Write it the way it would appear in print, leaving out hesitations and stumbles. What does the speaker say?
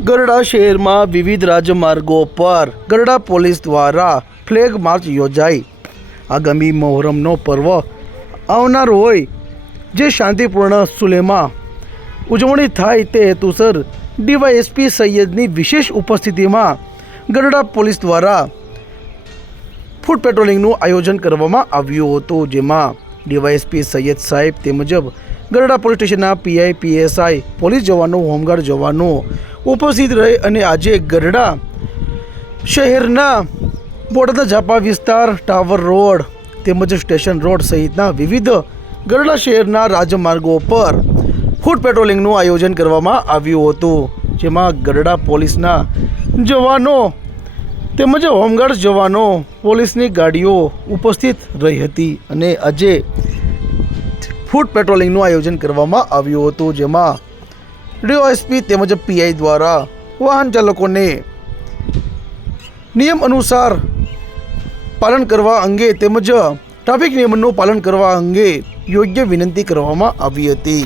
ગરડા શહેરમાં વિવિધ રાજમાર્ગો પર ગરડા પોલીસ દ્વારા ફ્લેગ માર્ચ યોજાઈ। આગામી મોહરમનો પર્વ આવનાર હોય જે શાંતિપૂર્ણ સુલેમાં ઉજવણી થાય તે હેતુસર ડીવાયએસપી સૈયદની વિશેષ ઉપસ્થિતિમાં ગરડા પોલીસ દ્વારા ફૂટ પેટ્રોલિંગનું આયોજન કરવામાં આવ્યું હતું, જેમાં ડીવાયએસપી સૈયદ સાહેબ તેમજ ગરડા પોલીસ સ્ટેશનના પીઆઈ પીએસઆઈ પોલીસ જવાનો હોમગાર્ડ જવાનો ઉપસ્થિત રહી અને આજે ગરડા શહેરના બોટાદના ઝાપા વિસ્તાર, ટાવર રોડ તેમજ સ્ટેશન રોડ સહિતના વિવિધ ગરડા શહેરના રાજમાર્ગો પર ફૂટ પેટ્રોલિંગનું આયોજન કરવામાં આવ્યું હતું, જેમાં ગરડા પોલીસના જવાનો તેમજ હોમગાર્ડ જવાનો પોલીસની ગાડીઓ ઉપસ્થિત રહી હતી અને આજે ફૂટ પેટ્રોલિંગનું આયોજન કરવામાં આવ્યું હતું, જેમાં ડીવાયએસપી તેમજ પીઆઈ દ્વારા વાહન ચાલકોને નિયમ અનુસાર પાલન કરવા અંગે તેમજ ટ્રાફિક નિયમોનું પાલન કરવા અંગે યોગ્ય વિનંતી કરવામાં આવી હતી।